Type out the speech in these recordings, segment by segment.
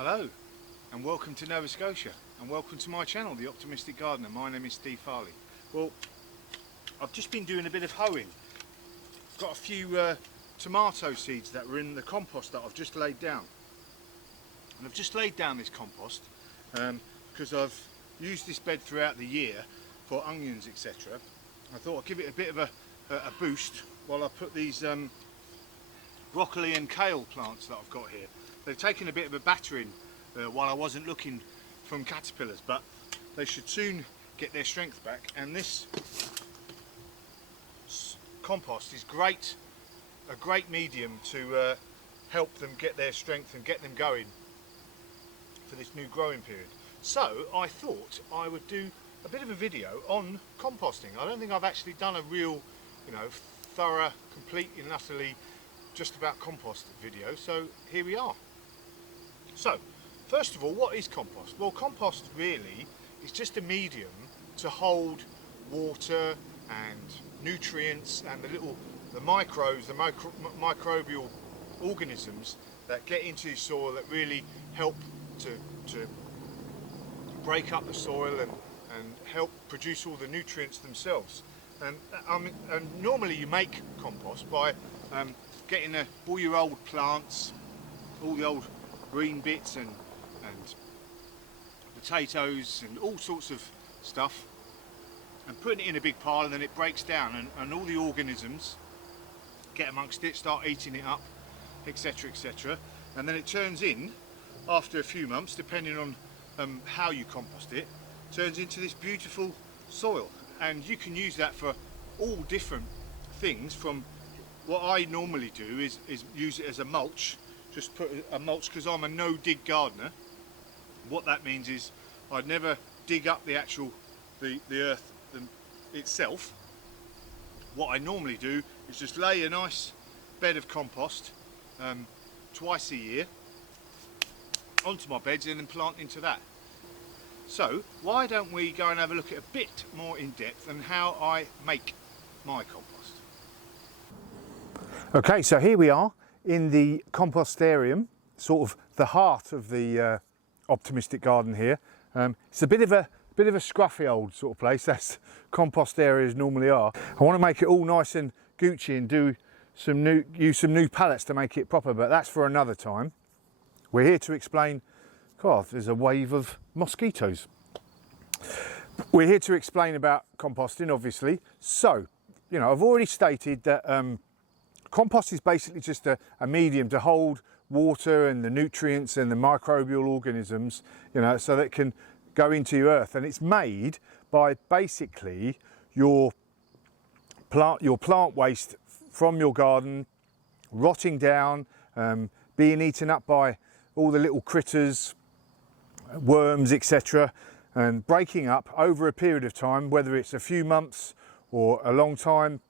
Hello and welcome to Nova Scotia and welcome to my channel, The Optimistic Gardener. My name is Steve Farley. Well, I've just been doing a bit of hoeing. Got a few tomato seeds that were in the compost that I've just laid down. And I've just laid down this compost because I've used this bed throughout the year for onions, etc. I thought I'd give it a bit of a boost while I put these broccoli and kale plants that I've got here. They've taken a bit of a battering while I wasn't looking from caterpillars, but they should soon get their strength back. And this compost is a great medium to help them get their strength and get them going for this new growing period. So I thought I would do a bit of a video on composting. I don't think I've actually done a real, thorough, complete and utterly just about compost video, so here we are. So, first of all, what is compost? Well, compost really is just a medium to hold water and nutrients and the microbial organisms that get into the soil that really help to break up the soil and help produce all the nutrients themselves. And normally you make compost by getting all your old plants, all the old green bits and potatoes and all sorts of stuff, and putting it in a big pile, and then it breaks down and all the organisms get amongst it, start eating it up, etc, etc, and then it turns in, after a few months, depending on how you compost it, turns into this beautiful soil. And you can use that for all different things. From what I normally do is use it as a mulch. Just put a mulch, because I'm a no-dig gardener. What that means is I'd never dig up the earth itself. What I normally do is just lay a nice bed of compost twice a year onto my beds and then plant into that. So why don't we go and have a look at a bit more in depth on how I make my compost. Okay, so here we are in the compostarium, sort of the heart of the optimistic garden here. It's a bit of a scruffy old sort of place, as compost areas normally are. I want to make it all nice and Gucci and use some new pallets to make it proper, but that's for another time. We're here to explain. God, there's a wave of mosquitoes. We're here to explain about composting, obviously. So, I've already stated that compost is basically just a medium to hold water and the nutrients and the microbial organisms, so that it can go into your earth. And it's made by basically your plant waste from your garden rotting down, being eaten up by all the little critters, worms, etc, and breaking up over a period of time, whether it's a few months or a long time,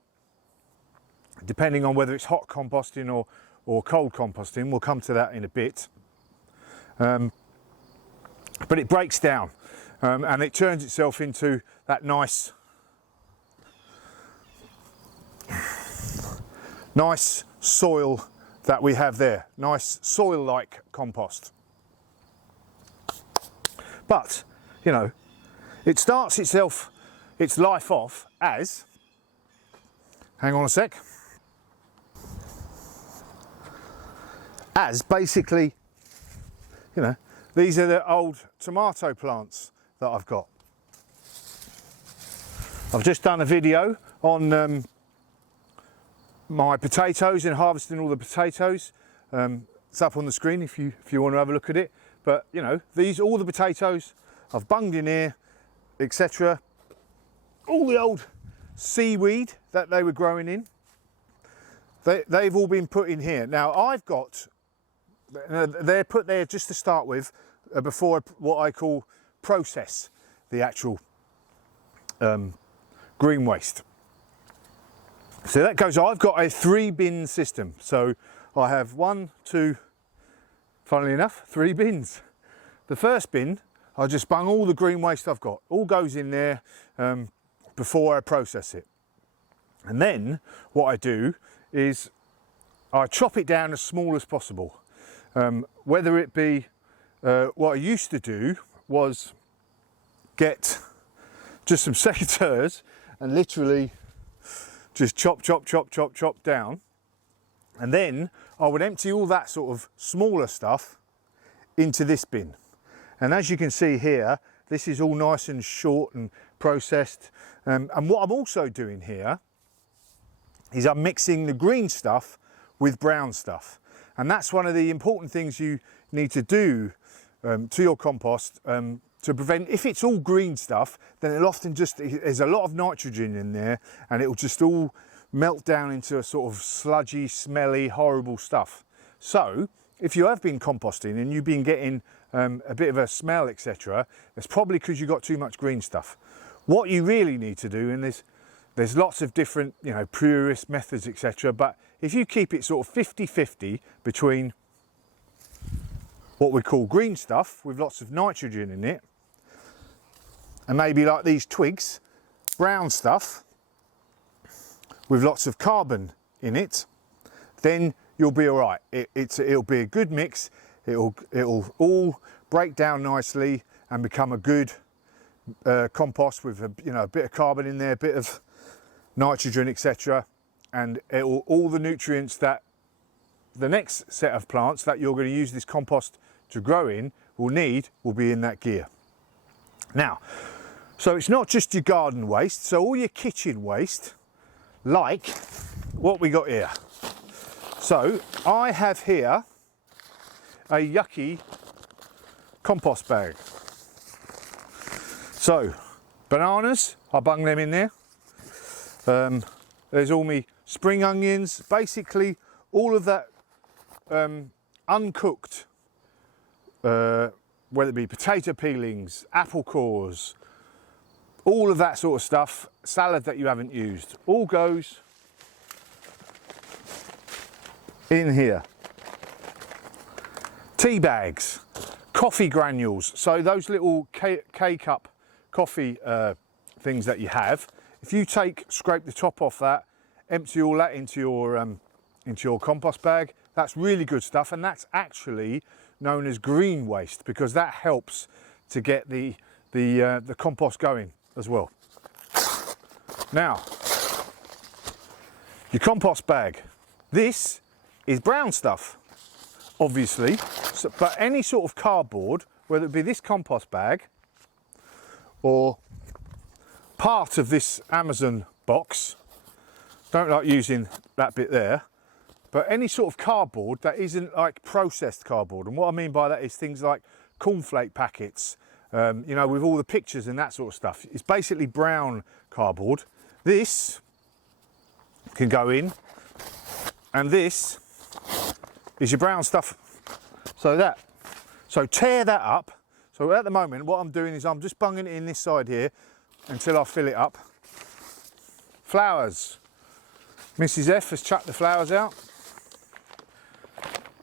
depending on whether it's hot composting or cold composting. We'll come to that in a bit. But it breaks down and it turns itself into that nice soil that we have there, nice soil-like compost. But, it starts its life off as, hang on a sec, as basically, these are the old tomato plants that I've got. I've just done a video on my potatoes and harvesting all the potatoes. It's up on the screen if you want to have a look at it. But all the potatoes I've bunged in here, etc. All the old seaweed that they were growing in, they've all been put in here. Now they're put there just to start with, before what I call process the actual green waste. So that goes, I've got a 3-bin system. So I have 1, 2, funnily enough, 3 bins. The first bin, I just bung all the green waste I've got. All goes in there before I process it. And then what I do is I chop it down as small as possible. Whether it be what I used to do was get just some secateurs and literally just chop down, and then I would empty all that sort of smaller stuff into this bin. And as you can see here, this is all nice and short and processed. And what I'm also doing here is I'm mixing the green stuff with brown stuff. And that's one of the important things you need to do to your compost to prevent, if it's all green stuff, then it'll often there's a lot of nitrogen in there and it'll just all melt down into a sort of sludgy, smelly, horrible stuff. So if you have been composting and you've been getting a bit of a smell, etc., it's probably because you've got too much green stuff. What you really need to do, and there's lots of different, you know, purist methods, etc., but if you keep it sort of 50-50 between what we call green stuff with lots of nitrogen in it, and maybe like these twigs, brown stuff with lots of carbon in it, then you'll be all right. It'll be a good mix. It'll all break down nicely and become a good compost with a bit of carbon in there, a bit of nitrogen, etc. And all the nutrients that the next set of plants that you're going to use this compost to grow in will be in that gear. Now, so it's not just your garden waste, so all your kitchen waste, like what we got here. So I have here a yucky compost bag. So bananas, I bung them in there. There's all me spring onions, basically all of that uncooked, whether it be potato peelings, apple cores, all of that sort of stuff, salad that you haven't used, all goes in here. Tea bags, coffee granules, so those little K-cup coffee things that you have, if you scrape the top off that, empty all that into your compost bag, that's really good stuff, and that's actually known as green waste because that helps to get the compost going as well. Now, your compost bag, this is brown stuff, obviously, but any sort of cardboard, whether it be this compost bag or part of this Amazon box, don't like using that bit there, but any sort of cardboard that isn't like processed cardboard, and what I mean by that is things like cornflake packets, you know, with all the pictures and that sort of stuff. It's basically brown cardboard. This can go in, and this is your brown stuff. So tear that up. So at the moment, what I'm doing is I'm just bunging it in this side here until I fill it up. Flowers. Mrs. F has chucked the flowers out.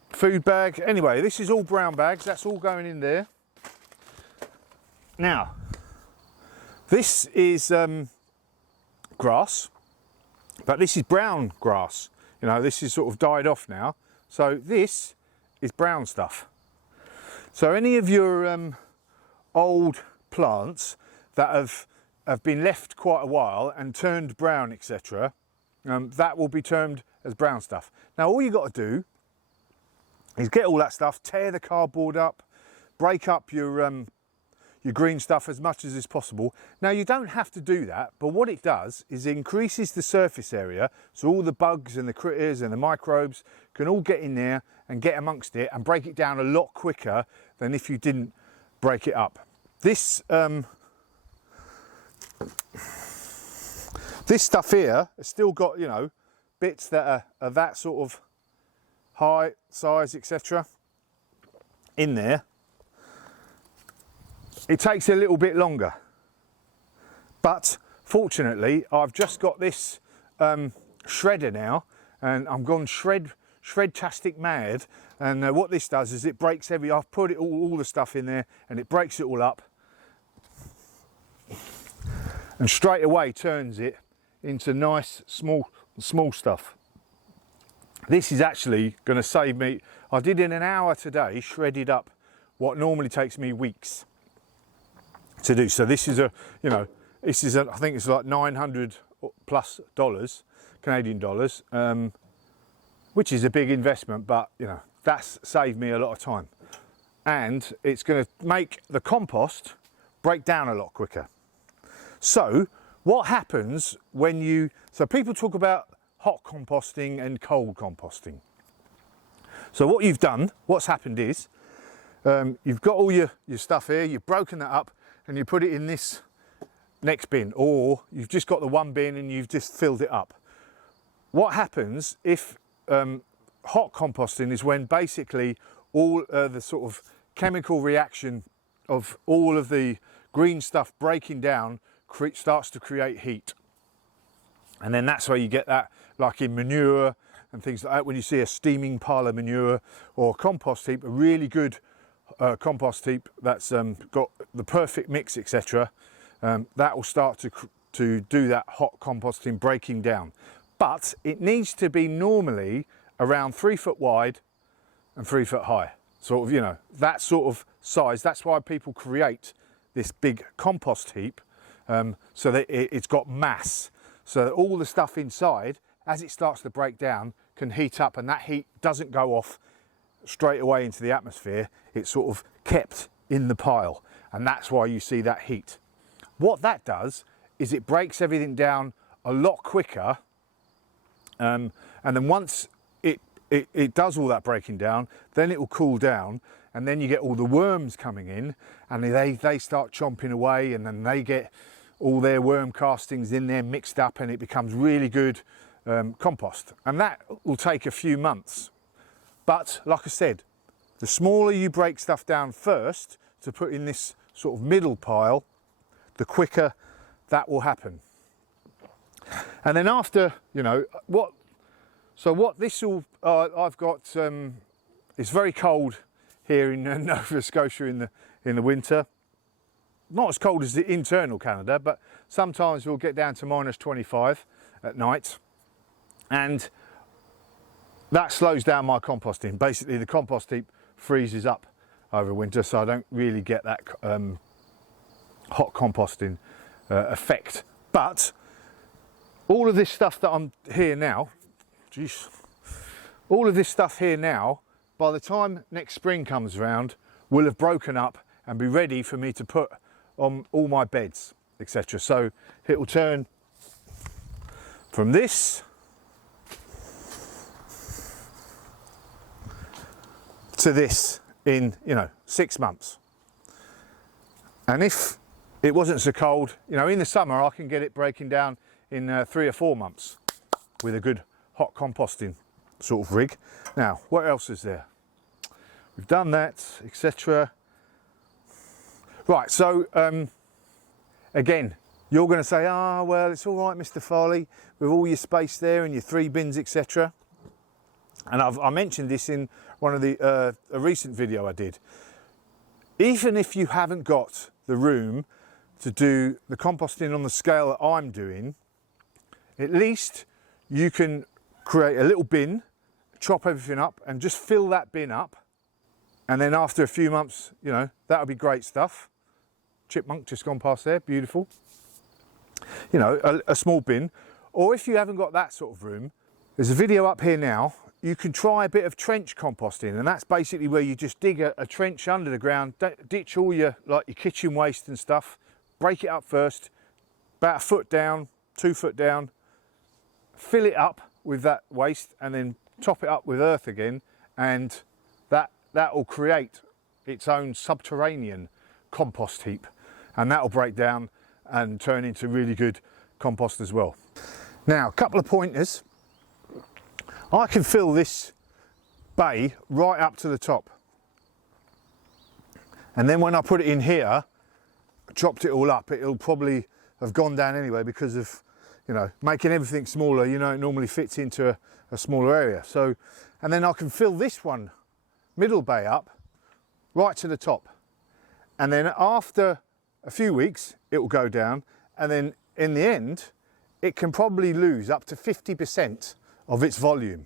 Food bag. Anyway, this is all brown bags. That's all going in there. Now, this is grass, but this is brown grass. You know, this is sort of died off now. So this is brown stuff. So any of your old plants that have been left quite a while and turned brown, etc., that will be termed as brown stuff. Now all you got to do is get all that stuff, tear the cardboard up, break up your green stuff as much as is possible. Now you don't have to do that, but what it does is it increases the surface area, so all the bugs and the critters and the microbes can all get in there and get amongst it and break it down a lot quicker than if you didn't break it up. This this stuff here has still got, you know, bits that are that sort of height, size, etc. in there. It takes a little bit longer, but fortunately I've just got this shredder now, and I'm gone shred-tastic mad, and what this does is it breaks I've put it all the stuff in there and it breaks it all up and straight away turns it into nice small stuff. This is actually going to save me, I did in an hour today, shredded up what normally takes me weeks to do. So this is a, you know, this is a, I think it's like $900 plus Canadian dollars, which is a big investment, but you know, that's saved me a lot of time. And it's going to make the compost break down a lot quicker. So what happens when you, so people talk about hot composting and cold composting. So what you've done, what's happened is, you've got all your stuff here, you've broken that up and you put it in this next bin, or you've just got the one bin and you've just filled it up. What happens if hot composting is when basically all the sort of chemical reaction of all of the green stuff breaking down starts to create heat. And then that's where you get that, like in manure and things like that, when you see a steaming pile of manure or compost heap, a really good compost heap that's got the perfect mix, etc. That will start to do that hot composting breaking down. But it needs to be normally around 3 foot wide and 3 foot high. Sort of, you know, that sort of size. That's why people create this big compost heap, so that it's got mass. So that all the stuff inside, as it starts to break down, can heat up, and that heat doesn't go off straight away into the atmosphere. It's sort of kept in the pile, and that's why you see that heat. What that does is it breaks everything down a lot quicker, and then once it does all that breaking down, then it will cool down, and then you get all the worms coming in, and they start chomping away, and then they get all their worm castings in there mixed up, and it becomes really good compost. And that will take a few months. But like I said, the smaller you break stuff down first to put in this sort of middle pile, the quicker that will happen. And then after, you know, what this will, I've got, it's very cold here in Nova Scotia in the winter. Not as cold as the internal Canada, but sometimes we'll get down to -25 at night. And that slows down my composting. Basically, the compost heap freezes up over winter, so I don't really get that hot composting effect. But all of this stuff that I'm here now, all of this stuff here now, by the time next spring comes around, will have broken up and be ready for me to put on all my beds, etc. So it will turn from this to this in, you know, 6 months. And if it wasn't so cold, you know, in the summer I can get it breaking down in 3 or 4 months with a good hot composting sort of rig. Now, what else is there? We've done that, etc. Right, so again, you're going to say, ah, well, it's all right, Mr. Farley, with all your space there and your 3 bins, etc. And I mentioned this in one of the a recent video I did. Even if you haven't got the room to do the composting on the scale that I'm doing, at least you can create a little bin, chop everything up and just fill that bin up. And then after a few months, you know, that'll be great stuff. Chipmunk just gone past there, beautiful. You know, a small bin. Or if you haven't got that sort of room, there's a video up here now. You can try a bit of trench composting, and that's basically where you just dig a trench under the ground, ditch all your kitchen waste and stuff, break it up first, about 1 foot down, 2 foot down, fill it up with that waste, and then top it up with earth again, and that will create its own subterranean compost heap, and that will break down and turn into really good compost as well. Now, a couple of pointers. I can fill this bay right up to the top, and then when I put it in here, chopped it all up, it'll probably have gone down anyway because of, you know, making everything smaller. You know, it normally fits into a smaller area. So, and then I can fill this one middle bay up right to the top, and then after a few weeks it will go down, and then in the end it can probably lose up to 50% of its volume.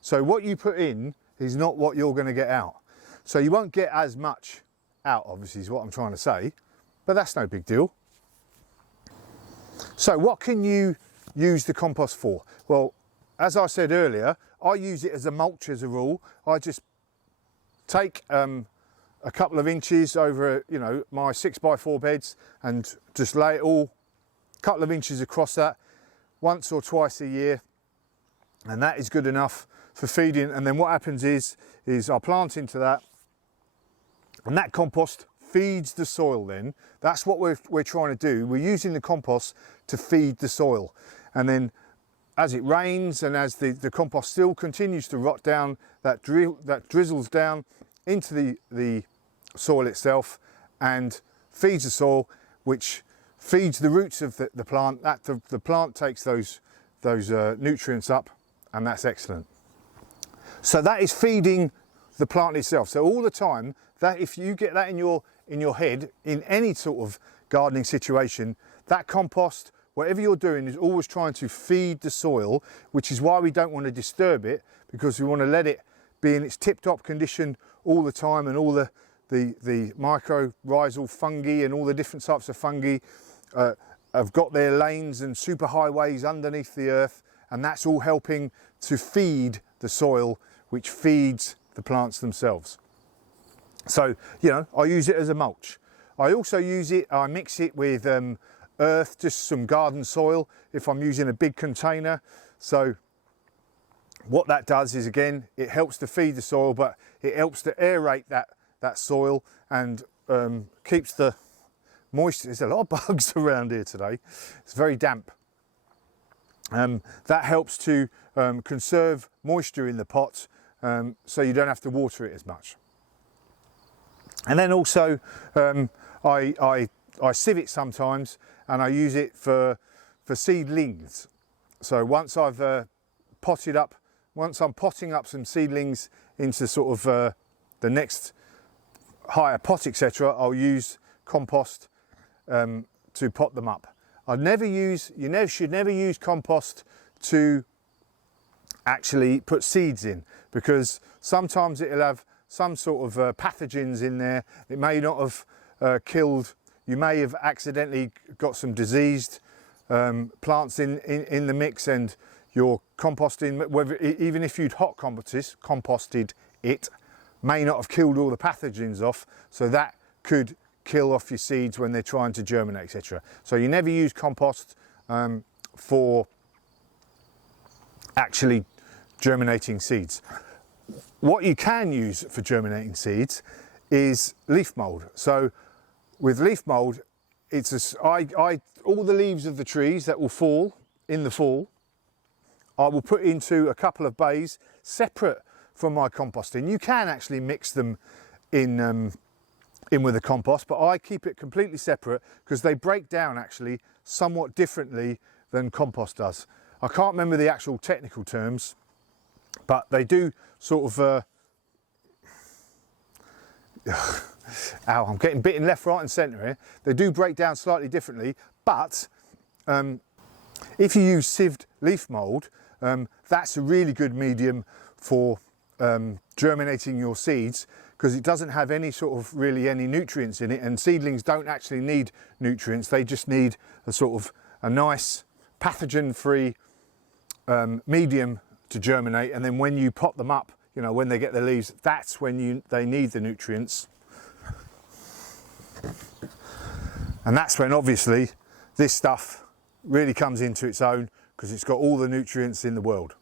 So what you put in is not what you're going to get out. So you won't get as much out, obviously, is what I'm trying to say, but that's no big deal. So what can you use the compost for? Well, as I said earlier, I use it as a mulch as a rule. I just take a couple of inches over, you know, my 6x4 beds and just lay it all a couple of inches across that once or twice a year, and that is good enough for feeding. And then what happens is I plant into that, and that compost feeds the soil. Then that's what we're trying to do. We're using the compost to feed the soil, and then as it rains and as the compost still continues to rot down, that drizzles down into the soil itself and feeds the soil, which feeds the roots of the plant. That the plant takes those nutrients up, and that's excellent. So that is feeding the plant itself. So all the time, that if you get that in your head in any sort of gardening situation, that compost, whatever you're doing, is always trying to feed the soil, which is why we don't want to disturb it, because we want to let it be in its tip-top condition all the time, and all the mycorrhizal fungi and all the different types of fungi have got their lanes and superhighways underneath the earth, and that's all helping to feed the soil, which feeds the plants themselves. So, you know, I use it as a mulch. I also use it, I mix it with earth, just some garden soil, if I'm using a big container. So what that does is, again, it helps to feed the soil, but it helps to aerate that soil and keeps the moisture. There's a lot of bugs around here today. It's very damp. That helps to conserve moisture in the pot, so you don't have to water it as much. And then also I sieve it sometimes, and I use it for seedlings. So once I've potted up, once I'm potting up some seedlings into sort of the next higher pot, etc., I'll use compost to pot them up. You should never use compost to actually put seeds in, because sometimes it'll have some sort of pathogens in there. It may not have killed, you may have accidentally got some diseased plants in the mix, and your composting, even if you'd hot composted it, may not have killed all the pathogens off, so that could kill off your seeds when they're trying to germinate, etc. So you never use compost for actually germinating seeds. What you can use for germinating seeds is leaf mould. So with leaf mould, it's all the leaves of the trees that will fall in the fall, I will put into a couple of bays separate from my composting. You can actually mix them in with the compost, but I keep it completely separate because they break down actually somewhat differently than compost does. I can't remember the actual technical terms, but they do sort of ow, I'm getting bitten left, right and centre here. They do break down slightly differently, but if you use sieved leaf mould, that's a really good medium for germinating your seeds, because it doesn't have any sort of really any nutrients in it, and seedlings don't actually need nutrients. They just need a sort of a nice pathogen-free medium to germinate, and then when you pot them up, you know, when they get the leaves, that's when they need the nutrients. And that's when obviously this stuff really comes into its own, because it's got all the nutrients in the world.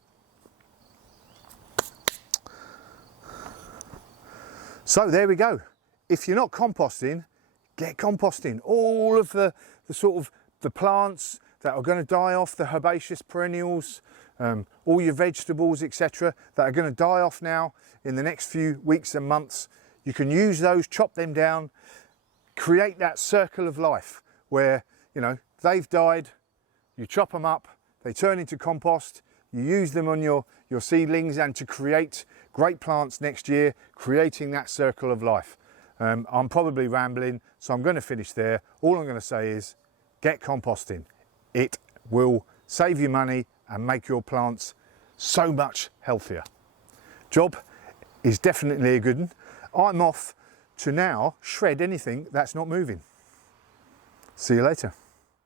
So there we go. If you're not composting, get composting. All of the sort of the plants that are going to die off, the herbaceous perennials, all your vegetables, etc., that are going to die off now in the next few weeks and months, you can use those, chop them down, create that circle of life where, you know, they've died, you chop them up, they turn into compost, you use them on your seedlings, and to create great plants next year, creating that circle of life. I'm probably rambling, so I'm going to finish there. All I'm going to say is get composting. It will save you money and make your plants so much healthier. Job is definitely a good one. I'm off to now shred anything that's not moving. See you later.